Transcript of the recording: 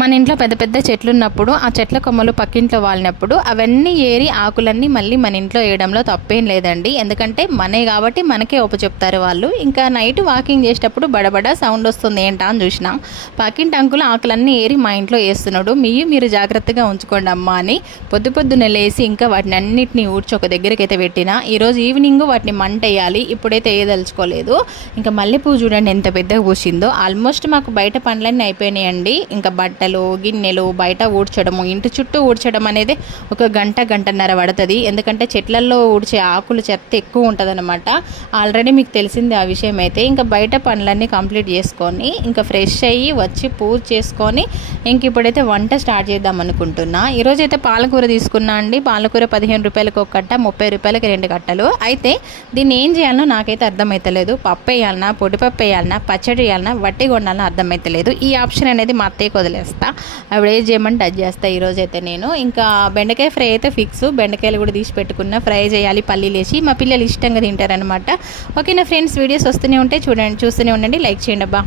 మన ఇంట్లో పెద్ద పెద్ద చెట్లు ఉన్నప్పుడు ఆ చెట్ల కొమ్మలు పక్కింట్లో వాలినప్పుడు అవన్నీ ఏరి ఆకులన్నీ మళ్ళీ మన ఇంట్లో వేయడంలో తప్పేం లేదండి. ఎందుకంటే మనే కాబట్టి మనకే చెప్తారు వాళ్ళు. ఇంకా నైట్ వాకింగ్ చేసేటప్పుడు బడబడ సౌండ్ వస్తుంది ఏంటా అని చూసినాం. పక్కింటి అంకులు ఆకులన్నీ ఏరి మా ఇంట్లో వేస్తున్నాడు. మీరు జాగ్రత్తగా ఉంచుకోండి అమ్మా అని పొద్దున్నే లేసి ఇంకా వాటిని అన్నిటిని ఊడ్చి ఒక దగ్గరికి అయితే పెట్టిన. ఈరోజు ఈవినింగ్ వాటిని మంట వేయాలి. ఇప్పుడైతే వేయదలుచుకోలేదు. ఇంకా మల్లెపూ చూడండి ఎంత పెద్దగా పూసిందో. ఆల్మోస్ట్ మాకు బయట పనులన్నీ అయిపోయినాయండి. ఇంకా బట్టలు గిన్నెలు బయట ఊడ్చడము ఇంటి చుట్టూ ఊడ్చడం అనేది ఒక గంటన్నర పడుతుంది. ఎందుకంటే చెట్లల్లో ఊడ్చే ఆకులు చెత్త ఎక్కువ ఉంటుంది అనమాట. ఆల్రెడీ మీకు తెలిసింది ఆ విషయం అయితే. ఇంకా బయట పనులన్నీ కంప్లీట్ చేసుకొని ఇంకా ఫ్రెష్ అయ్యి వచ్చి పూజ చేసుకొని ఇంక ఇప్పుడైతే వంట స్టార్ట్ చేద్దాం అనుకుంటున్నా. ఈరోజు అయితే పాలకూర తీసుకున్నా అండి. పాలకూర 15 రూపాయలకు ఒక కట్ట, 30 రూపాయలకి 2 కట్టలు. అయితే దీన్ని ఏం చేయాలనో నాకైతే అర్థమవుతలేదు. పప్పు వేయాలన్నా, పొడిపప్పు వేయాలన్నా, పచ్చడి వేయాలన్నా, వట్టి కొండాలన్నా అర్థమవుతలేదు. ఈ ఆప్షన్ అనేది మా అత్తయ్యకి వదిలేస్తా. అప్పుడు ఏం చేయమంటే అది చేస్తా. ఈరోజైతే నేను ఇంకా బెండకాయ ఫ్రై అయితే ఫిక్స్. బెండకాయలు కూడా తీసి పెట్టుకున్నా. ఫ్రై చేయాలి పల్లీలు వేసి. మా పిల్లలు ఇష్టంగా తింటారనమాట. ఓకేనా ఫ్రెండ్స్, వీడియోస్ వస్తూనే ఉంటాయి చూస్తూనే ఉండండి. లైక్ చేయండి అబ్బా.